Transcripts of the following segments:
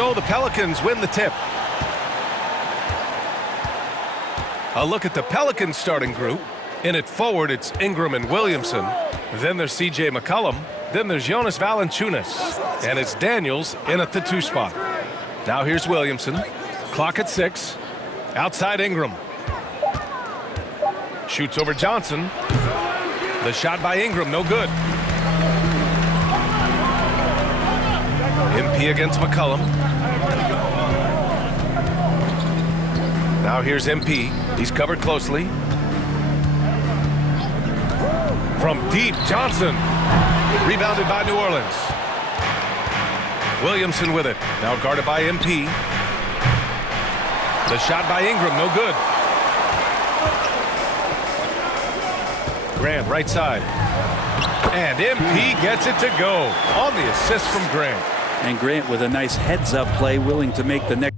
So the Pelicans win the tip. A look at the Pelicans starting group. In it forward, it's Ingram and Williamson. Then there's C.J. McCollum. Then there's Jonas Valanciunas. And it's Daniels in at the 2 spot. Now here's Williamson. Clock at 6. Outside Ingram. Shoots over Johnson. The shot by Ingram, no good. MP against McCollum. Now here's MP. He's covered closely. From deep, Johnson. Rebounded by New Orleans. Williamson with it. Now guarded by MP. The shot by Ingram, no good. Grant, right side. And MP gets it to go on the assist from Grant. And Grant with a nice heads-up play, willing to make the next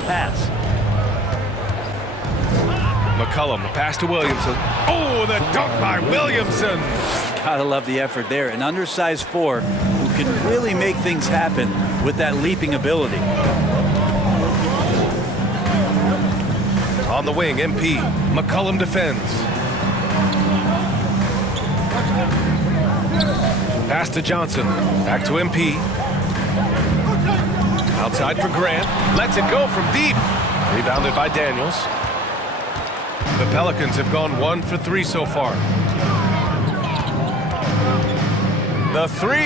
pass. McCollum, the pass to Williamson. Oh, the dunk by Williamson. Gotta love the effort there. An undersized 4 who can really make things happen with that leaping ability. On the wing, MP. McCollum defends. Pass to Johnson. Back to MP. Outside for Grant. Lets it go from deep. Rebounded by Daniels. The Pelicans have gone 1 for 3 so far. The 3.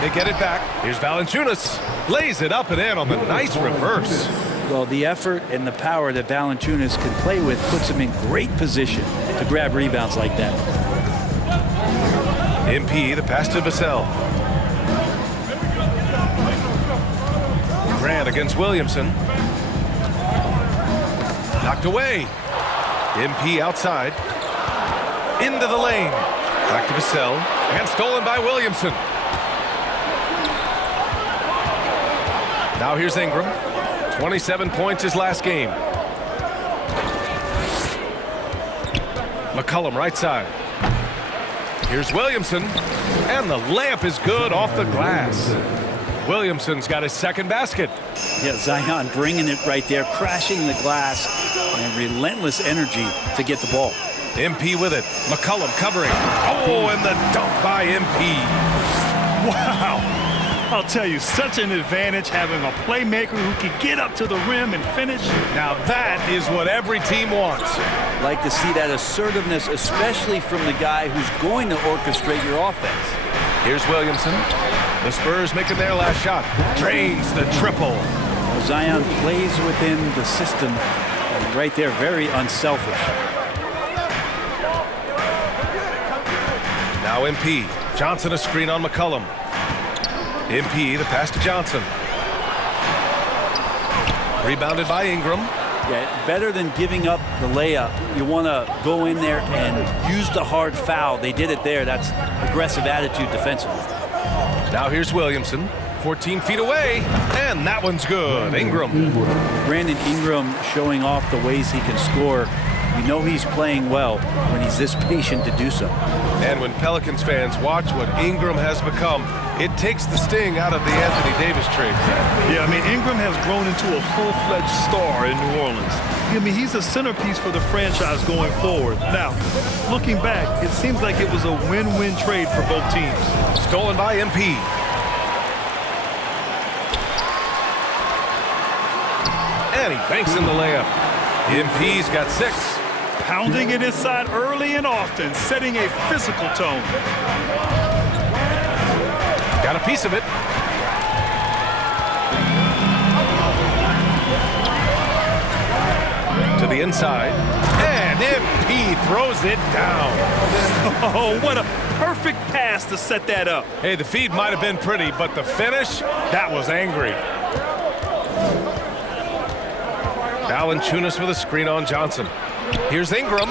They get it back. Here's Valanciunas. Lays it up and in on the nice reverse. Well, the effort and the power that Valanciunas can play with puts him in great position to grab rebounds like that. MP, the pass to Vassell. Grant against Williamson. Knocked away. MP outside. Into the lane. Back to Vassell. And stolen by Williamson. Now here's Ingram. 27 points his last game. McCollum right side. Here's Williamson. And the layup is good off the glass. Williamson's got his second basket. Yeah, Zion bringing it right there, crashing the glass, and relentless energy to get the ball. MP with it. McCollum covering. Oh, and the dunk by MP. Wow. I'll tell you, such an advantage having a playmaker who can get up to the rim and finish. Now that is what every team wants. Like to see that assertiveness, especially from the guy who's going to orchestrate your offense. Here's Williamson. The Spurs making their last shot. Drains the triple. Zion plays within the system. And right there, very unselfish. Now MP. Johnson a screen on McCollum. MP, the pass to Johnson. Rebounded by Ingram. Yeah, better than giving up the layup. You want to go in there and use the hard foul. They did it there. That's aggressive attitude defensively. Now here's Williamson. 14 feet away, and that one's good. Ingram. Brandon Ingram showing off the ways he can score. You know he's playing well when he's this patient to do so. And when Pelicans fans watch what Ingram has become, it takes the sting out of the Anthony Davis trade. Yeah, I mean, Ingram has grown into a full-fledged star in New Orleans. I mean, he's a centerpiece for the franchise going forward. Now, looking back, it seems like it was a win-win trade for both teams. Stolen by MP. And he banks in the layup. MP's got 6. Pounding it inside early and often, setting a physical tone. Got a piece of it. To the inside. And MP throws it down. Oh, what a perfect pass to set that up. Hey, the feed might have been pretty, but the finish, that was angry. Valanciunas with a screen on Johnson. Here's Ingram.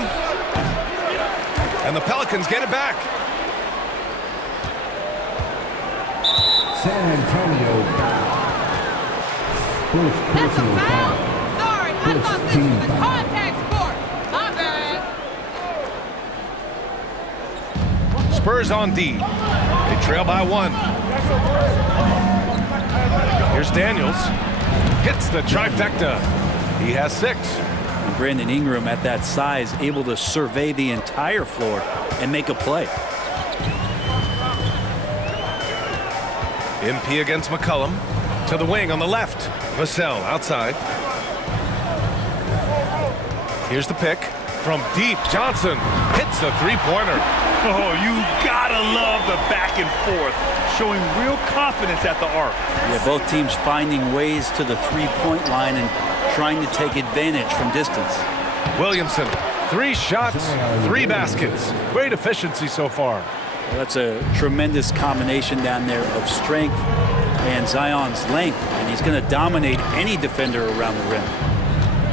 And the Pelicans get it back. San Antonio foul. First personal foul. Sorry, I thought this was a contact sport. Spurs on D. They trail by 1. Here's Daniels. Hits the trifecta. He has 6. And Brandon Ingram at that size, able to survey the entire floor and make a play. MP against McCollum. To the wing on the left. Vassell outside. Here's the pick. From deep, Johnson hits the three-pointer. Oh, you gotta love the back and forth, showing real confidence at the arc. Yeah, both teams finding ways to the three-point line and trying to take advantage from distance. Williamson, 3 shots, 3 baskets. Great efficiency so far. Well, that's a tremendous combination down there of strength and Zion's length, and he's going to dominate any defender around the rim.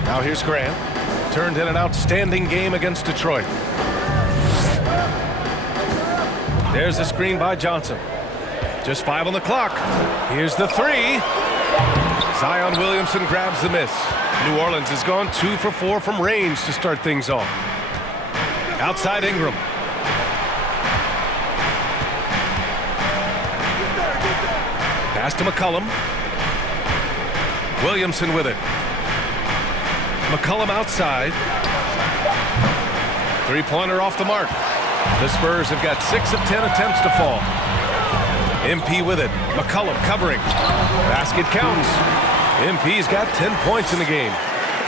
Now here's Grant. Turned in an outstanding game against Detroit. There's a screen by Johnson. Just 5 on the clock. Here's the 3. Zion Williamson grabs the miss. New Orleans has gone 2 for 4 from range to start things off. Outside Ingram. Pass to McCollum. Williamson with it. McCollum outside. Three-pointer off the mark. The Spurs have got 6 of 10 attempts to fall. MP with it. McCollum covering. Basket counts. MP's got 10 points in the game.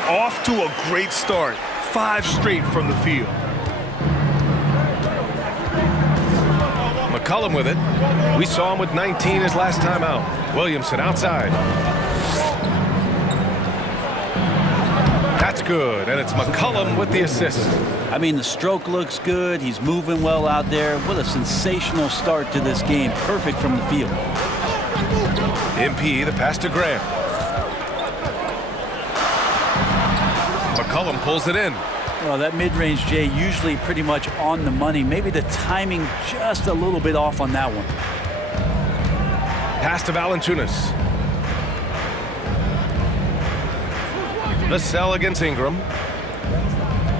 Off to a great start. 5 straight from the field. McCollum with it. We saw him with 19 his last time out. Williamson outside. That's good, and it's McCollum with the assist. I mean, the stroke looks good. He's moving well out there. What a sensational start to this game. Perfect from the field. MP, the pass to Grant. McCollum pulls it in. Well, that mid-range, Jay, usually pretty much on the money. Maybe the timing just a little bit off on that one. Pass to Valanciunas. Vassell against Ingram.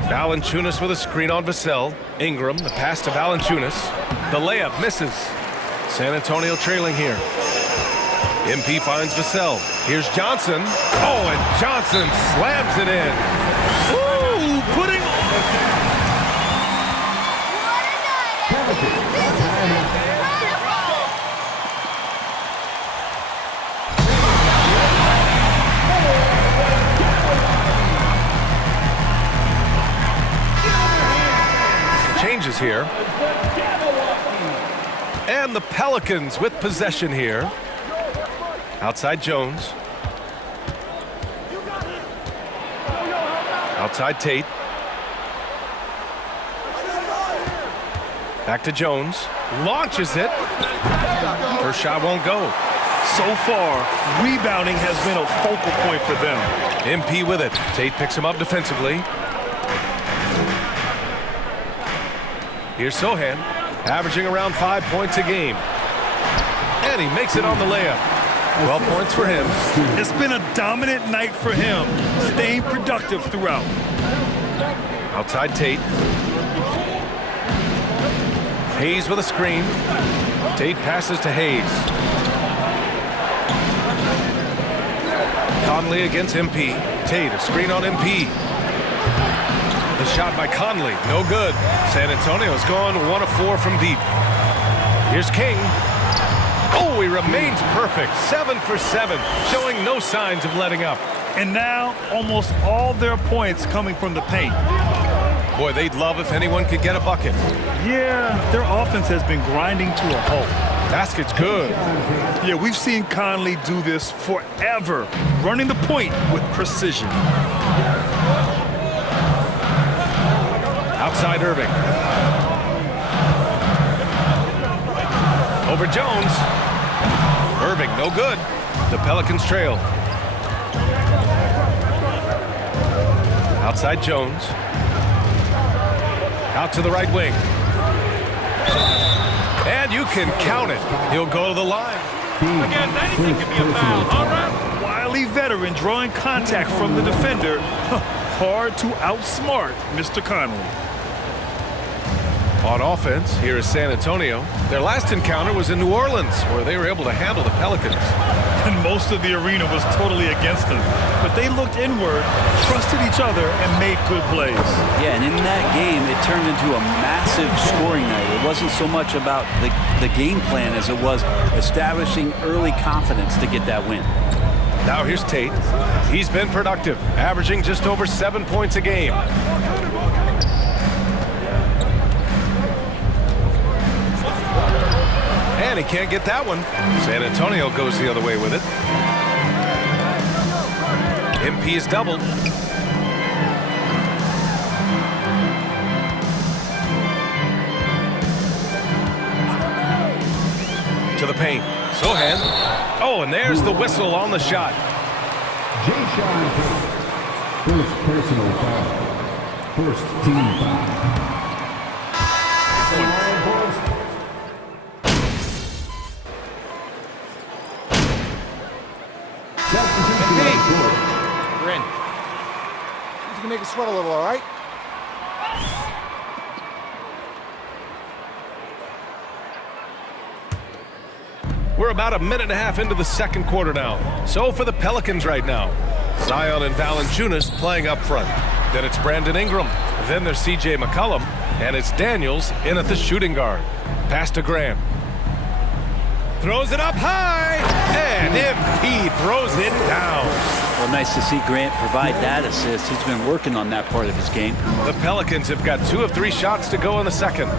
Valanciunas with a screen on Vassell. Ingram, the pass to Valanciunas. The layup misses. San Antonio trailing here. MP finds Vassell. Here's Johnson. Oh, and Johnson slams it in. Ooh, putting... Changes here. And the Pelicans with possession here. Outside Jones. Outside Tate. Back to Jones. Launches it. First shot won't go. So far, rebounding has been a focal point for them. MP with it. Tate picks him up defensively. Here's Sohan, averaging around 5 points a game. And he makes it on the layup. 12 points for him. It's been a dominant night for him, staying productive throughout. Outside Tate. Hayes with a screen. Tate passes to Hayes. Conley against MP. Tate, a screen on MP. The shot by Conley, no good. San Antonio's gone 1 of 4 from deep. Here's King. Oh, he remains perfect. 7 for 7, showing no signs of letting up. And now, almost all their points coming from the paint. Boy, they'd love if anyone could get a bucket. Yeah, their offense has been grinding to a halt. Basket's good. Yeah, we've seen Conley do this forever, running the point with precision. Outside Irving. Over Jones. Irving, no good. The Pelicans trail. Outside Jones. Out to the right wing. And you can count it. He'll go to the line. Again, anything can be a foul, all right? Wily veteran drawing contact from the defender. Hard to outsmart Mr. Conley. On offense, here is San Antonio. Their last encounter was in New Orleans, where they were able to handle the Pelicans. And most of the arena was totally against them. But they looked inward, trusted each other, and made good plays. Yeah, and in that game, it turned into a massive scoring night. It wasn't so much about the game plan as it was establishing early confidence to get that win. Now here's Tate. He's been productive, averaging just over 7 points a game. And he can't get that one. San Antonio goes the other way with it. MP is doubled. To the paint. Sohan. Oh, and there's the whistle on the shot. J-Shine, first personal foul. First team foul. Grin. You can make it sweat a little, all right? We're about a minute and a half into the second quarter now. So for the Pelicans right now, Zion and Valanciunas playing up front. Then it's Brandon Ingram. Then there's C.J. McCollum. And it's Daniels in at the shooting guard. Pass to Grant. Throws it up high. And MP throws it down. Well, nice to see Grant provide that assist. He's been working on that part of his game. The Pelicans have got 2 of 3 shots to go in the second.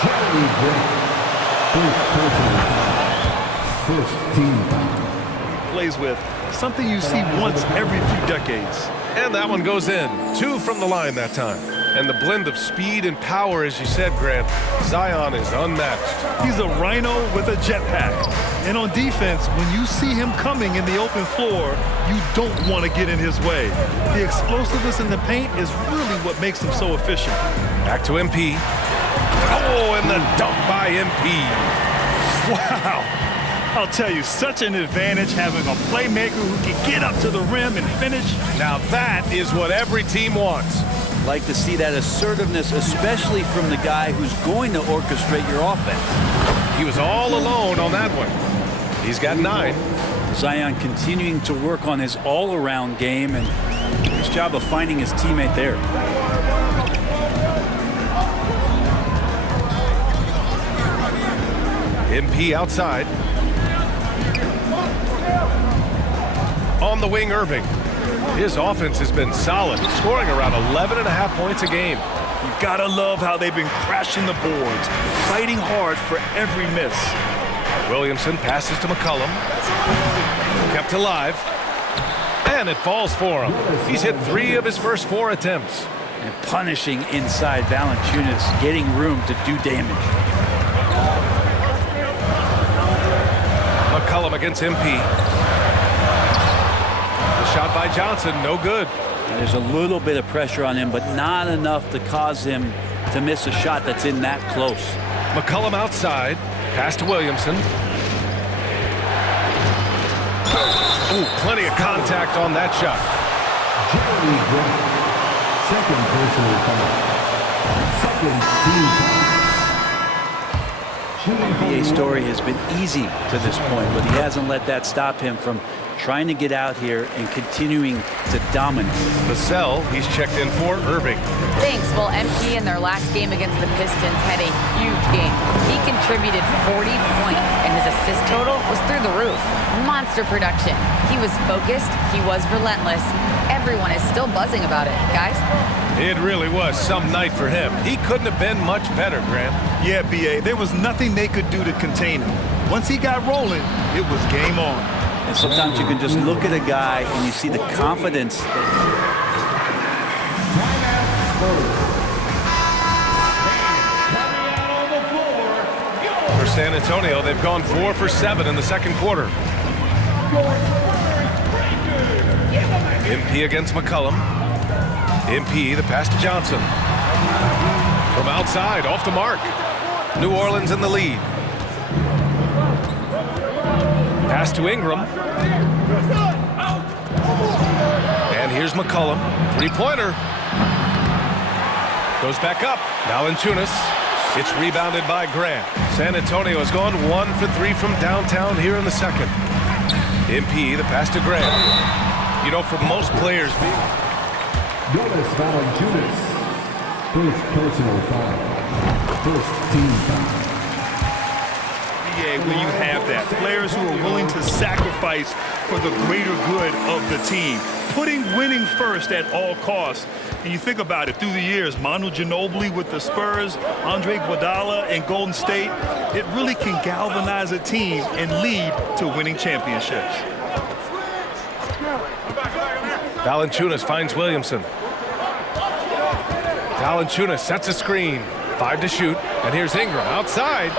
Jeremy Grant, first personal foul. First team foul. Plays with something you see once every few decades. And that one goes in. 2 from the line that time. And the blend of speed and power, as you said, Grant, Zion is unmatched. He's a rhino with a jetpack. And on defense, when you see him coming in the open floor, you don't want to get in his way. The explosiveness in the paint is really what makes him so efficient. Back to MP. Oh, and the dunk by MP. Wow. I'll tell you, such an advantage having a playmaker who can get up to the rim and finish. Now that is what every team wants. Like to see that assertiveness, especially from the guy who's going to orchestrate your offense. He was all alone on that one. He's got 9. Zion continuing to work on his all-around game and his job of finding his teammate there. MP outside. On the wing, Irving. His offense has been solid, scoring around 11.5 points a game. You gotta love how they've been crashing the boards, fighting hard for every miss. Williamson passes to McCollum. Kept alive. And it falls for him. He's hit 3 of his first 4 attempts. And punishing inside Valanciunas, getting room to do damage. McCollum against MP. The shot by Johnson, no good. And there's a little bit of pressure on him, but not enough to cause him to miss a shot that's in that close. McCollum outside. Pass to Williamson. Ooh, plenty of contact on that shot. Jeremy Grant, second personal foul. Second team foul. The NBA story has been easy to this point, but he hasn't let that stop him from trying to get out here and continuing to dominate. Vassell, he's checked in for Irving. Thanks. Well, MP in their last game against the Pistons had a huge game. He contributed 40 points, and his assist total was through the roof. Monster production. He was focused. He was relentless. Everyone is still buzzing about it, guys. It really was some night for him. He couldn't have been much better, Grant. Yeah, B.A., there was nothing they could do to contain him. Once he got rolling, it was game on. And sometimes you can just look at a guy and you see the confidence. For San Antonio, they've gone 4 for 7 in the second quarter. MP against McCollum. MP, the pass to Johnson. From outside, off the mark. New Orleans in the lead. Pass to Ingram. And here's McCollum. Three-pointer. Goes back up. Valanciunas. It's rebounded by Grant. San Antonio has gone 1 for 3 from downtown here in the second. MP, the pass to Grant. You know, for most players, Jonas Valanciunas. First personal foul. First team foul. Yeah, when you have that, players who are willing to sacrifice for the greater good of the team, putting winning first at all costs. And you think about it, through the years, Manu Ginobili with the Spurs, Andre Iguodala in Golden State, it really can galvanize a team and lead to winning championships. Valanciunas finds Williamson. Valanciunas sets a screen. 5 to shoot. And here's Ingram outside.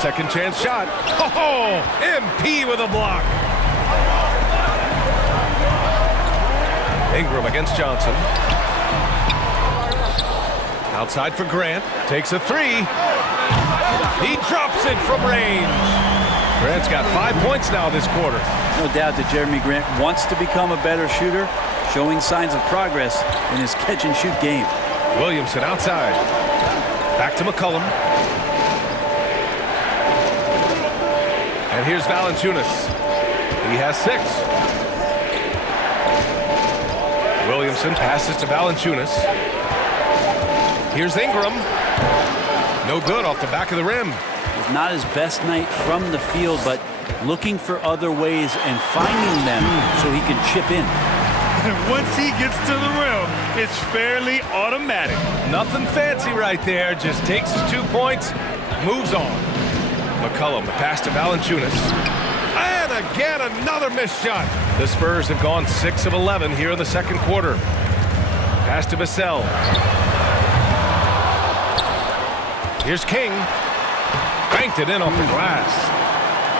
Second chance shot. Oh, MP with a block. Ingram against Johnson. Outside for Grant. Takes a three. He drops it from range. Grant's got 5 points now this quarter. No doubt that Jeremy Grant wants to become a better shooter, showing signs of progress in his catch-and-shoot game. Williamson outside. Back to McCollum. And here's Valanciunas. He has 6. Williamson passes to Valanciunas. Here's Ingram. No good off the back of the rim. It's not his best night from the field, but looking for other ways and finding them so he can chip in. And once he gets to the rim, it's fairly automatic. Nothing fancy right there. Just takes his 2 points, moves on. McCollum, the pass to Valanciunas. And again, another missed shot. The Spurs have gone 6 of 11 here in the second quarter. Pass to Vassell. Here's King. Banked it in off the glass.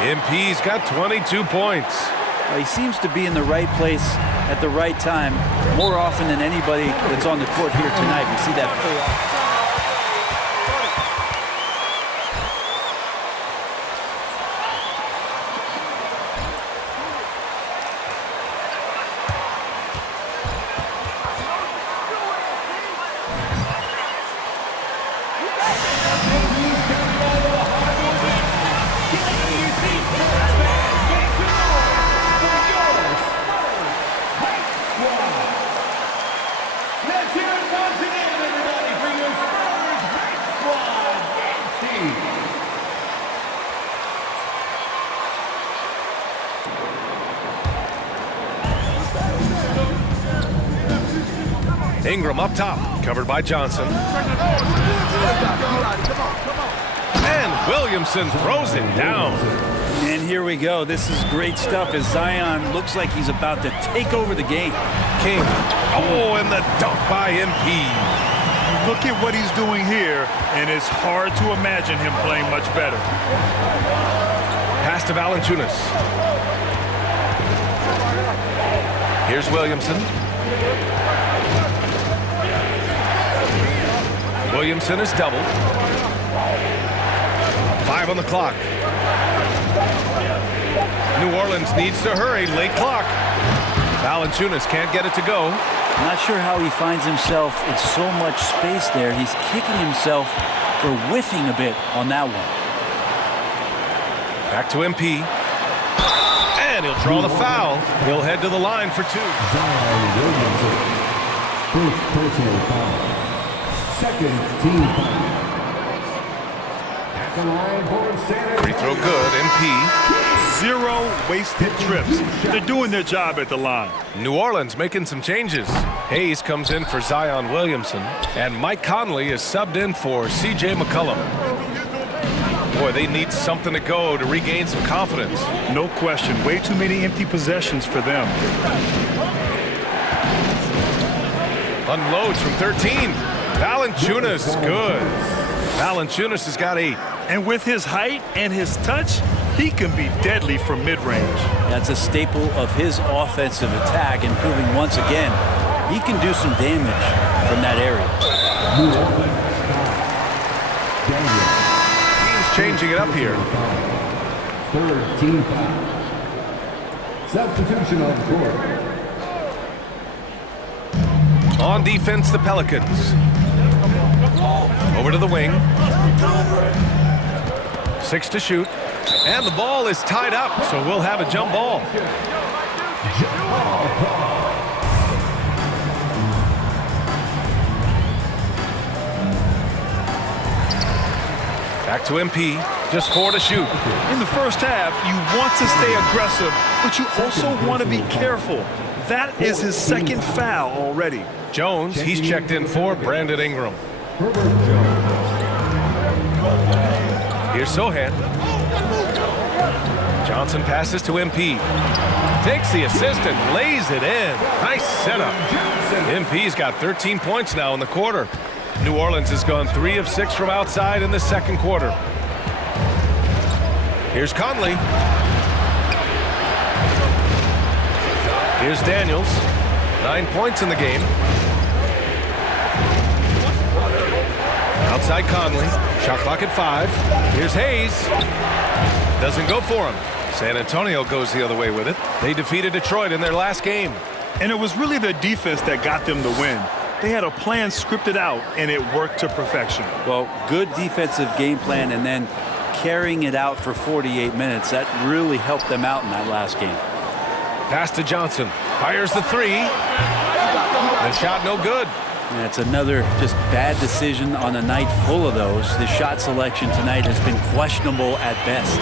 MP's got 22 points. Well, he seems to be in the right place at the right time more often than anybody that's on the court here tonight. We see that play off. Ingram up top, covered by Johnson. And Williamson throws it down. And here we go. This is great stuff as Zion looks like he's about to take over the game. King. Oh, and the dunk by MP. Look at what he's doing here, and it's hard to imagine him playing much better. Pass to Valanciunas. Here's Williamson. Williamson is doubled. 5 on the clock. New Orleans needs to hurry. Late clock. Valanciunas can't get it to go. I'm not sure how he finds himself in so much space there. He's kicking himself for whiffing a bit on that one. Back to MP. And he'll draw the foul. He'll head to the line for 2. Zion Williamson. First personal foul. Second team foul. At the line for San Antonio. Free throw good, MP. 0 wasted trips. They're doing their job at the line. New Orleans making some changes. Hayes comes in for Zion Williamson. And Mike Conley is subbed in for C.J. McCollum. Boy, they need something to go to regain some confidence. No question. Way too many empty possessions for them. Unloads from 13. Valanciunas, good. Valanciunas has got 8. And with his height and his touch, he can be deadly from mid-range. That's a staple of his offensive attack, and proving once again he can do some damage from that area. Team's changing it up here. Third team foul. Substitution on the court. On defense, the Pelicans. Over to the wing. 6 to shoot. And the ball is tied up, so we'll have a jump ball. Back to MP. Just 4 to shoot. In the first half, you want to stay aggressive, but you also want to be careful. That is his second foul already. Jones, he's checked in for Brandon Ingram. Here's Sohan. Johnson passes to MP. Takes the assist and lays it in. Nice setup. MP's got 13 points now in the quarter. New Orleans has gone 3 of 6 from outside in the second quarter. Here's Conley. Here's Daniels. 9 points in the game. Outside Conley. Shot clock at 5. Here's Hayes. Doesn't go for him. San Antonio goes the other way with it. They defeated Detroit in their last game. And it was really their defense that got them the win. They had a plan scripted out, and it worked to perfection. Well, good defensive game plan, and then carrying it out for 48 minutes. That really helped them out in that last game. Pass to Johnson. Fires the 3. The shot no good. That's another just bad decision on a night full of those. The shot selection tonight has been questionable at best.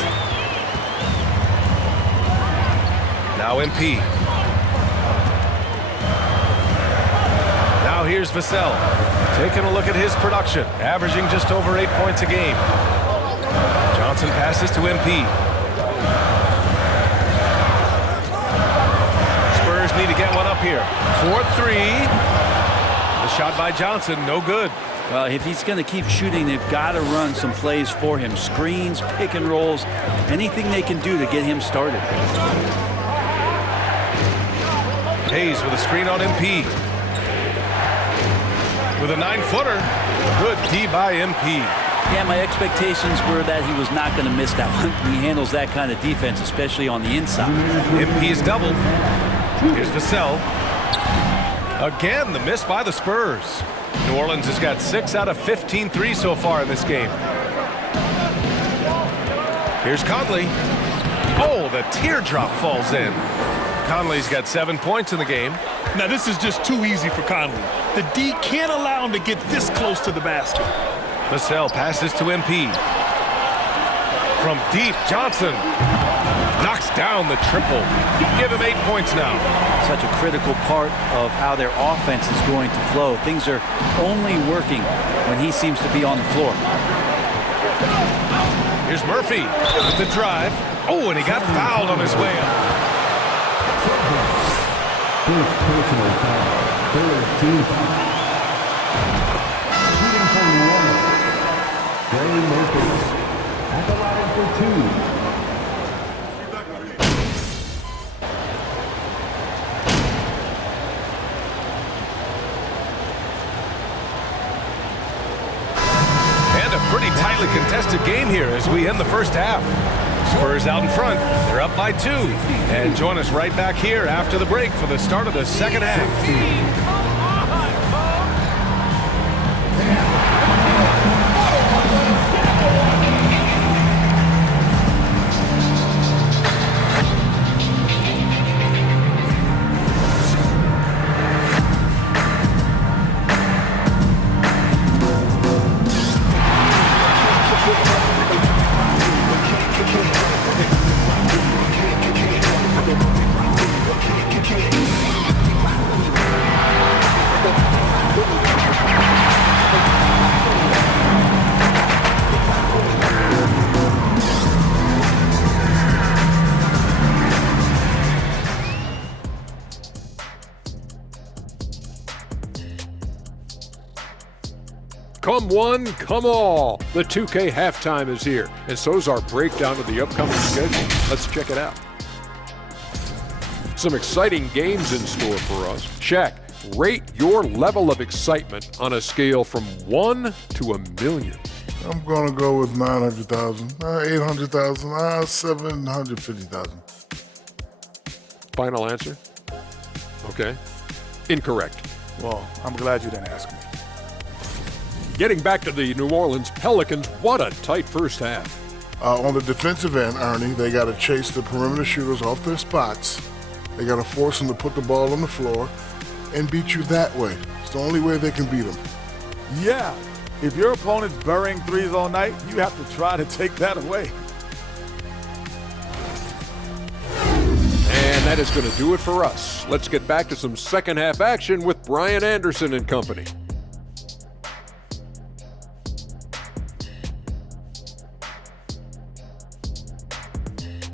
Now MP. Now here's Vassell. Taking a look at his production. Averaging just over 8 points a game. Johnson passes to MP. Spurs need to get one up here. 4-3. The shot by Johnson, no good. Well, if he's going to keep shooting, they've got to run some plays for him. Screens, pick and rolls, anything they can do to get him started. Hayes with a screen on MP. With a 9-footer. Good D by MP. Yeah, my expectations were that he was not going to miss that one. He handles that kind of defense, especially on the inside. MP is doubled. Here's Vassell. Again, the miss by the Spurs. New Orleans has got 6 out of 15 threes so far in this game. Here's Conley. Oh, the teardrop falls in. Conley's got 7 points in the game. Now, this is just too easy for Conley. The D can't allow him to get this close to the basket. Vassell passes to MP. From deep, Johnson knocks down the triple. Give him 8 points now. Such a critical part of how their offense is going to flow. Things are only working when he seems to be on the floor. Here's Murphy with the drive. Oh, and he got fouled on his way up. First personal foul. Third team foul. Shooting from one. Gray Murphy at the line for 2. And a pretty tightly contested game here as we end the first half. Spurs out in front. They're up by 2. And join us right back here after the break for the start of the second half. Come one, come all. The 2K halftime is here, and so's our breakdown of the upcoming schedule. Let's check it out. Some exciting games in store for us. Shaq, rate your level of excitement on a scale from 1 to 1,000,000. I'm going to go with 900,000, 800,000, 750,000. Final answer? Okay. Incorrect. Well, I'm glad you didn't ask me. Getting back to the New Orleans Pelicans, what a tight first half. On the defensive end, Ernie, they got to chase the perimeter shooters off their spots. They got to force them to put the ball on the floor and beat you that way. It's the only way they can beat them. Yeah, if your opponent's burying threes all night, you have to try to take that away. And that is going to do it for us. Let's get back to some second half action with Brian Anderson and company.